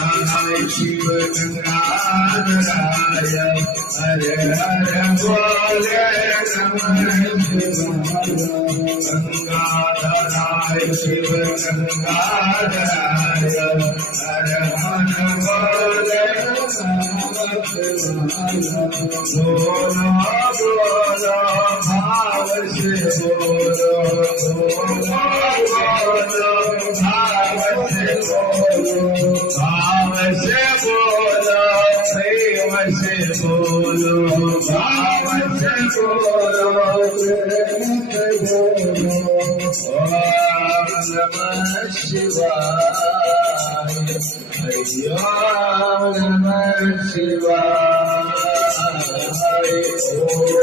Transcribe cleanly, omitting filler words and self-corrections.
शिव गंगाधराय हर हर बोले गंगाधराय शिव गंगाधराय हर हर बोले बोलो बोलो भाव से बोलो बोलो भाव से बोलो भाव से बोलो प्रेम से बोलो भाव से बोलो ओम नमः शिवाय ओम नमः शिवाय ओम